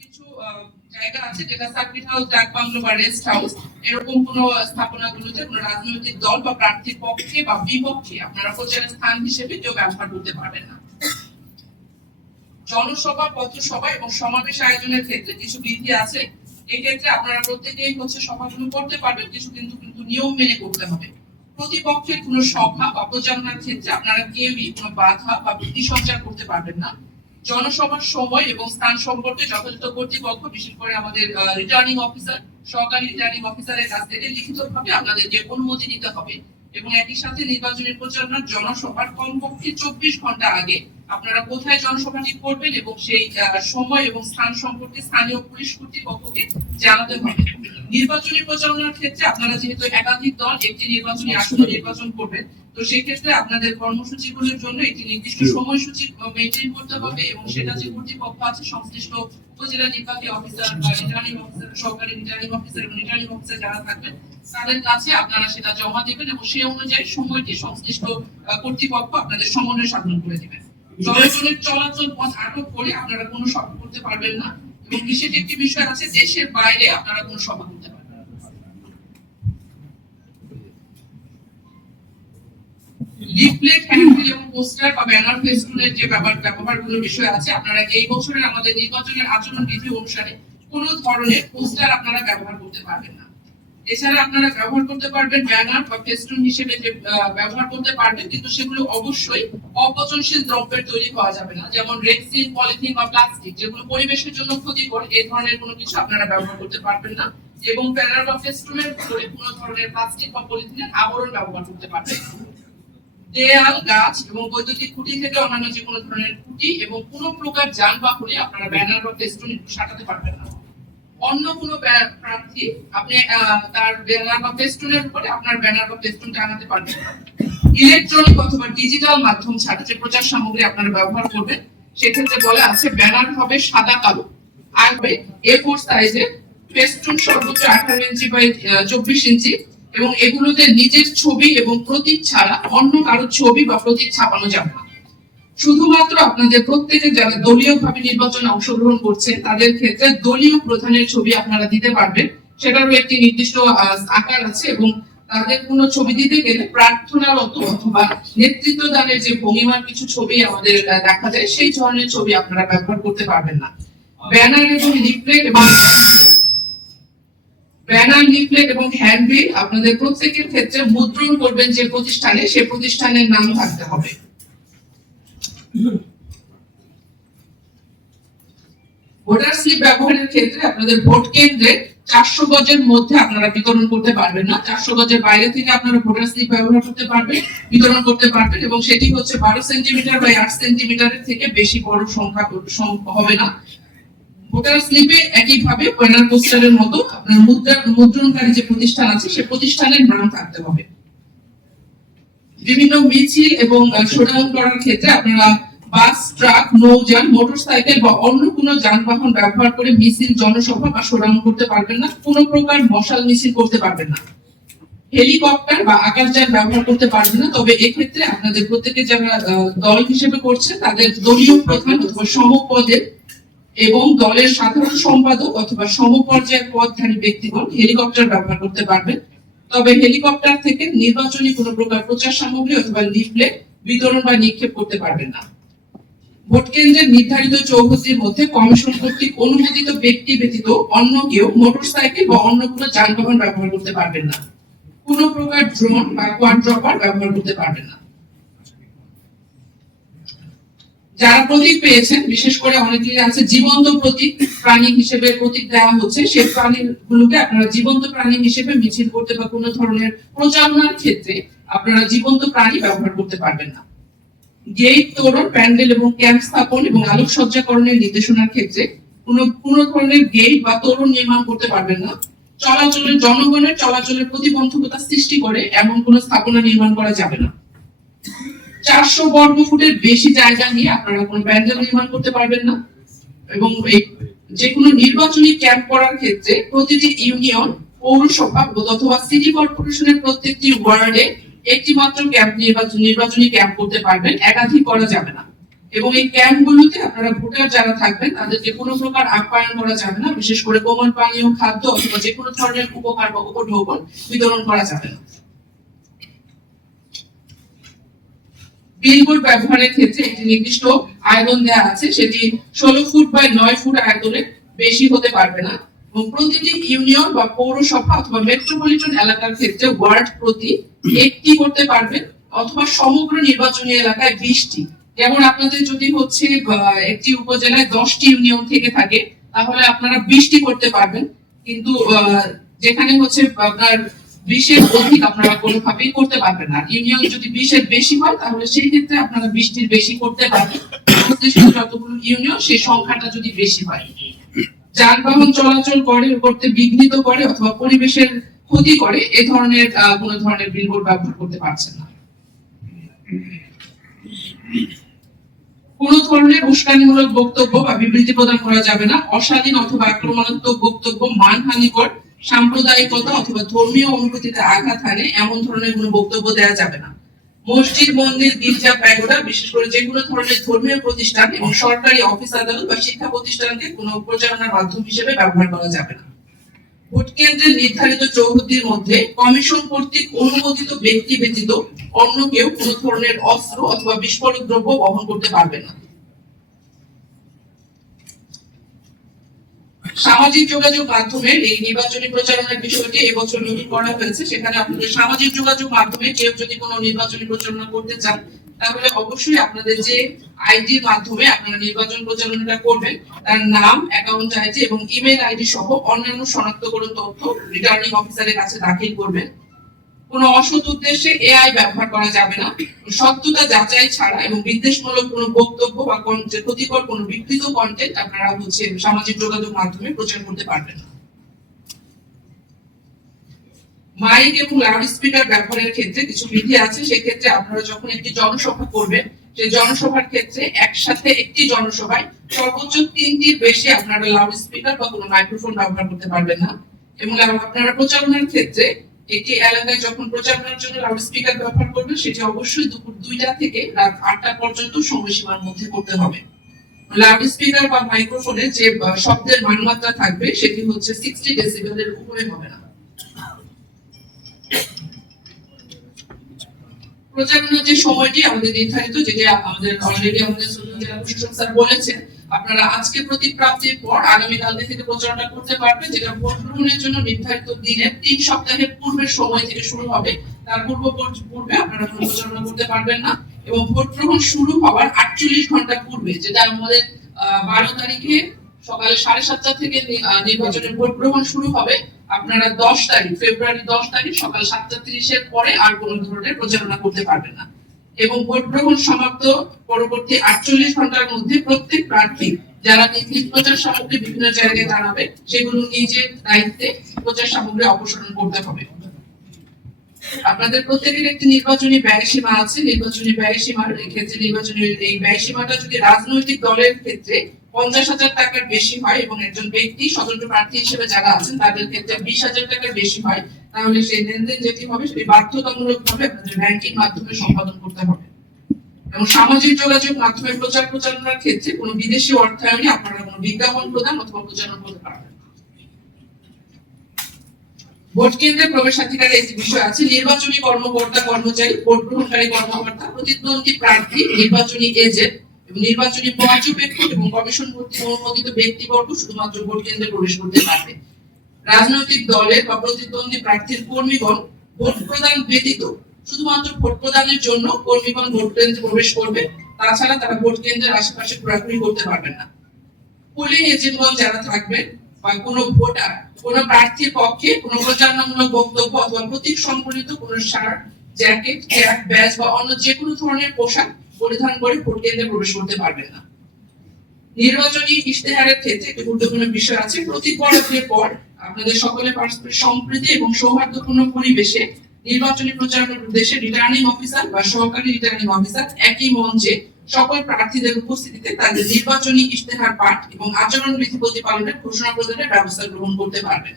কিছু জায়গা আছে যেটা সার্কিট হাউস, ডাক বাংলো বা রেস্ট হাউস, এরকম কোন স্থাপনাগুলোতে কোন রাজনৈতিক দল বা প্রার্থীর পক্ষে বা বিপক্ষে আপনারা প্রচারের স্থান হিসেবে কেউ ব্যবহার করতে পারবেন না। জনসভা, পথসভা এবং সমাবেশ আয়োজনের ক্ষেত্রে কিছু বিধি আছে। এক্ষেত্রে আপনারা প্রত্যেকেই সভাগুলো করতে পারবেন, কিছু কিন্তু নিয়ম মেনে করতে হবে। প্রতিপক্ষের কোনো সভা বা প্রচারণার ক্ষেত্রে আপনারা কেউই কোনো বাধা বা ভীতি সঞ্চার করতে পারবেন না। জনসভার সময় এবং স্থান সম্পর্কে যথাযথ কর্তৃপক্ষ, বিশেষ করে আমাদের রিটার্নিং অফিসার, সহকারী রিটার্নিং অফিসারের কাছ থেকে লিখিতভাবে আপনাদেরকে অনুমতি নিতে হবে। এবং একই সাথে নির্বাচনী প্রচারণার জনসভার কমপক্ষে 24 ঘন্টা আগে আপনারা কোথায় জনসভাটি করবেন এবং সেই সময় এবং স্থান সম্পর্কে স্থানীয় পুলিশ কর্তৃপক্ষকে জানাতে হবে। নির্বাচনী প্রচারণার ক্ষেত্রে আপনারা যেহেতু একাধিক দল একটি নির্বাচনী আসন নির্বাচন করবেন, তো সেই ক্ষেত্রে আপনাদের কর্মসূচিগুলোর জন্য একটি নির্দিষ্ট সময়সূচি মেনটেন করতে হবে এবং সেটা যে কর্তৃপক্ষ আছে, সংশ্লিষ্ট উপজেলা নির্বাহী অফিসার বা রিটার্নিং অফিসার, সহকারী রিটার্নিং অফিসার এবং রিটার্নিং অফিসার যারা থাকবেন তাদের কাছে আপনারা সেটা জমা দেবেন এবং সেই অনুযায়ী সময়টি সংশ্লিষ্ট কর্তৃপক্ষ আপনাদের সমন্বয় সাধন করে দিবেন। জনগণের চলাচল পথ আটক করে আপনারা কোনো সভা করতে পারবেন না এবং বিশেষ একটি বিষয় আছে, দেশের বাইরে আপনারা কোনো সভা করতে পারবেন না। লিফলেট, হ্যান্ডবিল এবং পোস্টার বা ব্যানার ফেস্টুনের যে ব্যবহারগুলো বিষয় আছে, আপনারা এই বছরের আমাদের নির্বাচনের আচরণ বিধি অনুসারে কোনো ধরনের পোস্টার আপনারা ব্যবহার করতে পারবেন না। এছাড়া আপনারা ব্যবহার করতে পারবেন ব্যানার বা ফেস্টুন হিসেবে যে ব্যবহার করতে পারবেন, কিন্তু সেগুলো অবশ্যই অপচনশীল দ্রব্যের তৈরি হওয়া যাবে না, যেমন রেক্সিন, পলিথিন বা প্লাস্টিক, যেগুলো পরিবেশের জন্য ক্ষতিকর, এই ধরনের কোনো কিছু আপনারা ব্যবহার করতে পারবেন না। এবং ব্যানার বা ফেস্টুনের উপরে কোনো ধরনের প্লাস্টিক বা পলিথিনের আবরণ ব্যবহার করতে পারবেন না। দেয়াল, গাছ এবং বৈদ্যুতিক খুঁটি থেকে অন্যান্য যে কোনো ধরনের খুঁটি এবং কোনো প্রকার যানবাহনে আপনারা ব্যানার বা ফেস্টুন সাজাতে পারবেন না। অন্য কোনো প্রার্থী আপনি তার ব্যানার বা ফেস্টুনের উপরে আপনার ব্যানার বা ফেস্টুন টাঙাতে পারবেন না। ইলেকট্রনিক অথবা ডিজিটাল মাধ্যম ছাড়া যে প্রচার সামগ্রী আপনারা ব্যবহার করবেন, সেক্ষেত্রে বলা আছে ব্যানার হবে সাদা কালো আর A4 সাইজে, ফেস্টুন সর্বোচ্চ 18 ইঞ্চি বাই 24 ইঞ্চি এবং এগুলোতে নিজের ছবি এবং প্রতীক ছাড়া অন্য কারো ছবি বা প্রতীক ছাপানো যাবে না। শুধুমাত্র আপনাদের প্রত্যেকে যারা দলীয়ভাবে নির্বাচনে অংশগ্রহণ করছে তাদের ক্ষেত্রে দলীয় প্রধানের ছবি আপনারা দিতে পারবেন, সেটারও একটি নির্দিষ্ট আকার আছে এবং তাদের কোনো ছবি দিতে গেলে প্রার্থনারত অথবা নেতৃত্ব দানের যে ভঙ্গিমার কিছু ছবি আমাদের দেখা যায়, সেই ধরনের ছবি আপনারা ব্যবহার করতে পারবেন না। ব্যানার এবং লিফলেট এবং হ্যান্ডবিল আপনাদের প্রত্যেকের ক্ষেত্রে মুদ্রণ করবেন যে প্রতিষ্ঠানে, সেই প্রতিষ্ঠানের নাম থাকতে হবে। ভোটার স্লিপ ব্যবহারের ক্ষেত্রে আপনাদের ভোট কেন্দ্রে 400 গজের মধ্যে আপনারা বিতরণ করতে পারবেন না। 400 গজের বাইরে থেকে আপনারা ভোটার স্লিপ ব্যবহার করতে পারবেন, বিতরণ করতে পারবেন এবং সেটি হচ্ছে 12 সেন্টিমিটার বাই 8 সেন্টিমিটারের থেকে বেশি বড় সংখ্যা হবে না। ভোটার স্লিপে একইভাবে ব্যানার পোস্টারের মতো আপনার মুদ্রণকারী যে প্রতিষ্ঠান আছে সে প্রতিষ্ঠানের নাম থাকতে হবে। বিভিন্ন মিছিল এবং শোডাউন করার ক্ষেত্রে আপনারা বাস, ট্রাক, নৌযান, মোটরসাইকেল বা অন্য কোনো যানবাহন ব্যবহার করে মিছিল, জনসভা বা শোডাউন করতে পারবেন না। কোনো প্রকার মশাল মিছিল করতে পারবেন না। হেলিকপ্টার বা আকাশযান ব্যবহার করতে পারবেন না, তবে এক্ষেত্রে আপনাদের প্রত্যেকে যারা দল হিসেবে করছে তাদের দলীয় প্রধান অথবা সমপদের এবং দলের সাধারণ সম্পাদক অথবা সমপর্যায়ের পদধারী ব্যক্তিগণ হেলিকপ্টার ব্যবহার করতে পারবেন। তবে হেলিকপ্টার থেকে নির্বাচনী কোনো প্রকার প্রচার সামগ্রী অথবা লিফলেট বিতরণ বা নিক্ষেপ করতে পারবেন না। ভোট কেন্দ্রের নির্ধারিত চৌহদ্দির মধ্যে কমিশন কর্তৃক অনুমোদিত ব্যক্তি ব্যতীত অন্য কেউ মোটরসাইকেল বা অন্য কোনো যানবাহন ব্যবহার করতে পারবেন না। কোনো প্রকার ড্রোন বা কোয়াড্রপার ব্যবহার করতে পারবেন না। যারা প্রতীক পেয়েছেন, বিশেষ করে অনেকেই আছে জীবন্ত প্রতীক প্রাণী হিসেবে প্রতীক দেওয়া হচ্ছে, সেই প্রাণীগুলোকে আপনারা জীবন্ত প্রাণী হিসেবে মিছিল করতে বা কোনো ধরনের প্রচারণার ক্ষেত্রে আপনারা জীবন্ত প্রাণী ব্যবহার করতে পারবেন না। গেট, তোরণ, প্যান্ডেল এবং ক্যাম্প স্থাপন এবং আলোকসজ্জাকরণের নির্দেশনার ক্ষেত্রে কোনো ধরনের গেট বা তোরণ নির্মাণ করতে পারবেন না। জনগণের চলাচলের প্রতিবন্ধকতা সৃষ্টি করে এমন কোনো স্থাপনা নির্মাণ করা যাবে না। 400 বর্গ ফুটের বেশি জায়গা নিয়ে আপনারা কোনো প্যান্ডেল নির্মাণ করতে পারবেন না। এবং যে কোনো নির্বাচনী ক্যাম্প করার ক্ষেত্রে প্রতিটি ইউনিয়ন, পৌরসভা অথবা সিটি কর্পোরেশনের প্রত্যেকটি ওয়ার্ডে একটি মাত্র নির্বাচনী ক্যাম্প করতে পারবেন, একাধিক করা যাবে না। এবং এই ক্যাম্পগুলোতে আপনারা ভোটার যারা থাকবেন তাদেরকে কোনো প্রকার আপ্যায়ন করা যাবে না, বিশেষ করে কোমল পানীয়, খাদ্য অথবা যে কোনো ধরনের উপহার বা উপঢৌকন বিতরণ করা যাবে না। বিলবোর্ড ব্যবহারের ক্ষেত্রে একটি নির্দিষ্ট আয়তন দেওয়া আছে, সেটি 16 ফুট বাই 9 ফুট আয়তনের বেশি হতে পারবে না এবং প্রতিটি ইউনিয়ন বা পৌরসভা অথবা মেট্রোপলিটন এলাকার ক্ষেত্রে ওয়ার্ড প্রতি একটি করতে পারবেন অথবা সমগ্র নির্বাচনী এলাকায় 20টি। যেমন আপনাদের যদি হচ্ছে একটি উপজেলায় 10টি ইউনিয়ন থেকে থাকে তাহলে আপনারা 20টি করতে পারবেন, কিন্তু যেখানে হচ্ছে আপনার 20-এর অধিক আপনারা কোনোভাবেই করতে পারবেন না। ইউনিয়ন যদি 20-এর বেশি হয় তাহলে সেই ক্ষেত্রে আপনারা 20টির বেশি করতে পারবেন, যতগুলো ইউনিয়ন সেই সংখ্যাটা যদি বেশি হয়। যানবাহন চলাচল করতে বিঘ্নিত করে অথবা পরিবেশের ক্ষতি করে এ ধরনের কোন ধরনের বিলবোর্ড ব্যবহার করতে পারছেন না। কোন ধরনের উস্কানিমূলক বক্তব্য বা বিবৃতি প্রদান করা যাবে না। অশালীন অথবা আক্রমণাত্মক বক্তব্য, মানহানিকর, সাম্প্রদায়িকতা অথবা ধর্মীয় অনুভূতিতে আঘাত হানে এমন ধরনের কোনো বক্তব্য দেওয়া যাবে না। মসজিদ, মন্দির, গির্জা, প্যাগোডা, বিশেষ করে যে কোনো ধরনের ধর্মীয় প্রতিষ্ঠান এবং সরকারি অফিস আদালত বা শিক্ষা প্রতিষ্ঠানকে কোনো প্রচারণার মাধ্যম হিসেবে ব্যবহার করা যাবে না। ভোট কেন্দ্রের নির্ধারিত চৌহদ্দির মধ্যে কমিশন কর্তৃক অনুমোদিত ব্যক্তি ব্যতীত অন্য কেউ কোনো ধরনের অস্ত্র অথবা বিস্ফোরক দ্রব্য বহন করতে পারবে না। সামাজিক যোগাযোগ মাধ্যমের এই নির্বাচনী প্রচারণার বিষয়টি এবছর নতুন করা হয়েছে। সেখানে আপনাদের সামাজিক যোগাযোগ মাধ্যমে কেউ যদি কোনো নির্বাচনী প্রচারণা করতে চান তাহলে অবশ্যই আপনাদের যে আইডির মাধ্যমে আপনারা নির্বাচন প্রচারণাটা করবেন তার নাম, অ্যাকাউন্ট আইডি এবং ইমেল আইডি সহ অন্যান্য শনাক্তকরণ তথ্য রিটার্নিং অফিসারের কাছে দাখিল করবেন। কোনো অসৎ উদ্দেশ্যে এআই ব্যবহার করা যাবে না। সত্যতা যাচাই ছাড়া এবং বিদ্বেষমূলক কোনো বক্তব্য বা ক্ষতিকর কোনো বিকৃত কন্টেন্ট আপনারা হচ্ছে সামাজিক যোগাযোগ মাধ্যমে প্রচার করতে পারবেন না। মাইক এবং লাউড স্পিকার ব্যবহারের ক্ষেত্রে কিছু বিধি আছে। সেক্ষেত্রে আপনারা যখন একটি জনসভা করবেন সেই জনসভার ক্ষেত্রে একসাথে একটি জনসভায় সর্বোচ্চ 3টির বেশি আপনারা লাউড স্পিকার বা কোনো মাইক্রোফোন ব্যবহার করতে পারবেন না। এবং আপনারা প্রচারণার ক্ষেত্রে একটি এলাকায় যখন প্রচারণার জন্য লাউড স্পিকার ব্যবহার করবেন সেটি অবশ্যই দুপুর 2টা থেকে রাত 8টা পর্যন্ত সময়সীমার মধ্যে করতে হবে। লাউড স্পিকার বা মাইক্রোফোনে যে শব্দের মানমাত্রা থাকবে সেটি হচ্ছে 60 ডেসিবেলের উপরে হবে না। প্রচারণার যে সময়টি আমাদের নির্ধারিত, যেটি আমাদের অলরেডি আমাদের জেলা প্রশাসক স্যার বলেছেন, আপনারা আজকে প্রতীক প্রাপ্তির পর আগামীকাল থেকে প্রচারণা করতে পারবেন, যেটা ভোট গ্রহণের জন্য নির্ধারিত দিনের 3 সপ্তাহের পূর্বের সময় থেকে শুরু হবে। তার পূর্বে আপনারা প্রচারণা করতে পারবেন না এবং ভোট গ্রহণ শুরু হওয়ার 48 ঘন্টা পূর্বে, যেটা আমাদের 12 তারিখে সকাল 7:30 থেকে নির্বাচনের ভোট গ্রহণ শুরু হবে, আপনারা 10 তারিখ ফেব্রুয়ারি 10 তারিখ সকাল 7:30 পরে আর কোন ধরনের প্রচারণা করতে পারবেন না। এবং ভোট গ্রহণ সমাপ্ত পরবর্তী 48 ঘন্টার মধ্যে প্রত্যেক প্রার্থী যারা নিজ প্রচার সামগ্রী বিভিন্ন জায়গায় দাঁড়াবে সেগুলো নিজের দায়িত্বে প্রচার সামগ্রী অপসারণ করতে হবে। আপনাদের প্রত্যেকের একটি নির্বাচনী ব্যয়সীমা আছে। নির্বাচনী ব্যয়সীমার ক্ষেত্রে এই ব্যয়সীমাটা যদি রাজনৈতিক দলের ক্ষেত্রে 50,000 টাকার বেশি হয় এবং একজন ব্যক্তি স্বতন্ত্র প্রার্থী হিসেবে যারা আছেন তাদের ক্ষেত্রে 20,000 টাকার বেশি হয়, তাহলে সেই লেনদেন যেটি হবে সেটি বাধ্যতামূলকভাবে আপনাদের ব্যাংকিং মাধ্যমে সম্পাদন করতে হবে। এবং সামাজিক যোগাযোগ মাধ্যমে প্রচারণার ক্ষেত্রে কোনো বিদেশি অর্থায়নে আপনারা কোনো বিজ্ঞাপন প্রদান অথবা প্রচারণা করতে পারবেন। ভোট কেন্দ্রে প্রবেশাধিকারের একটি বিষয় আছে। নির্বাচনী কর্মকর্তা, কর্মচারী, ভোট গ্রহণকারী কর্মকর্তা, প্রতিদ্বন্দ্বী প্রার্থী, নির্বাচনী এজেন্ট এবং নির্বাচনী পর্যবেক্ষক এবং কমিশন কর্তৃক অনুমোদিত ব্যক্তিবর্গ শুধুমাত্র ভোট কেন্দ্রে প্রবেশ করতে পারবে। রাজনৈতিক দলের বা প্রতিদ্বন্দ্বী প্রার্থীর কর্মীগণ ভোট প্রদান ব্যতীত শুধুমাত্র ভোট প্রদানের জন্য কর্মীগণ ভোট কেন্দ্রে প্রবেশ করবে, তাছাড়া তারা ভোট কেন্দ্রের আশেপাশে ঘোরাঘুরি করতে পারবেন না। পোলিং এজেন্টগণ যারা থাকবেন বা কোনো ভোটার কোনো প্রার্থীর পক্ষে কোনো প্রচারণামূলক বক্তব্য অথবা প্রতীক সংবলিত কোনো শার্ট, জ্যাকেট, ক্যাপ, ব্যাজ বা অন্য যে কোনো ধরনের পোশাক পরিধান করে ভোট কেন্দ্রে প্রবেশ করতে পারবেন না। নির্বাচনী ইশতেহারের ক্ষেত্রে একটি গুরুত্বপূর্ণ বিষয় আছে। প্রতীক বরাদ্দের পর আপনাদের সকলের পারস্পরিক সম্প্রীতি এবং সৌহার্দ্যপূর্ণ পরিবেশে নির্বাচনী প্রচারণার উদ্দেশ্যে রিটার্নিং অফিসার বা সহকারী রিটার্নিং অফিসার একই মঞ্চে সকল প্রার্থীদের উপস্থিতিতে তাদের নির্বাচনী ইশতেহার পাঠ এবং আচরণ বিধি প্রতিপালনের ঘোষণা প্রদানের ব্যবস্থা গ্রহণ করতে পারবেন।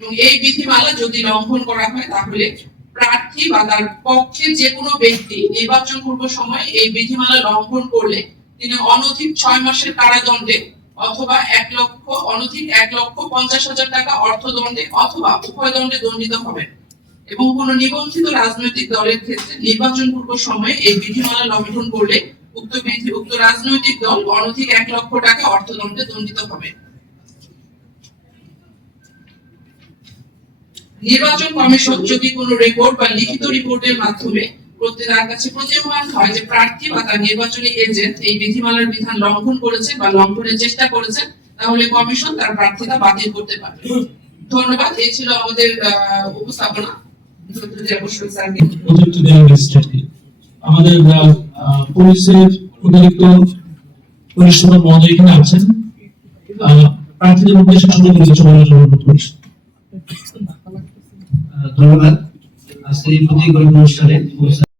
এবং এই বিধিমালা যদি লঙ্ঘন করা হয় তাহলে প্রার্থী বা তার পক্ষে যে কোনো ব্যক্তি নির্বাচন পূর্ব সময় এই বিধিমালা লঙ্ঘন করলে তিনি অনধিক 6 মাসের কারাদণ্ডে অথবা 1,50,000 টাকা অর্থদণ্ডে অথবা উভয় দণ্ডে দণ্ডিত হবেন। এবং কোন নিবন্ধিত রাজনৈতিক দলের ক্ষেত্রে নির্বাচন পূর্ব সময়ে এই বিধিমালা লঙ্ঘন করলে উক্ত রাজনৈতিক দল অনধিক 1 লক্ষ টাকা অর্থদণ্ডে দণ্ডিত হবে। নির্বাচন কমিশন যদি কোনো রেকর্ড বা লিখিত রিপোর্টের মাধ্যমে তার কাছে প্রতীয়মান হয় যে প্রার্থী বা তার নির্বাচনী এজেন্ট এই বিধিমালার বিধান লঙ্ঘন করেছে বা লঙ্ঘনের চেষ্টা করেছে, তাহলে কমিশন তার প্রার্থিতা বাতিল করতে পারবে। ধন্যবাদ। এই ছিল আমাদের উপস্থাপনা। আমাদের পুলিশের অতিরিক্ত পরিষদ মহোদয় এখানে আছেন, প্রার্থীদের উদ্দেশ্যে ছোট কিছু বলার অনুরোধ করছি। ধন্যবাদ। আজকে এই প্রতীক অনুষ্ঠানে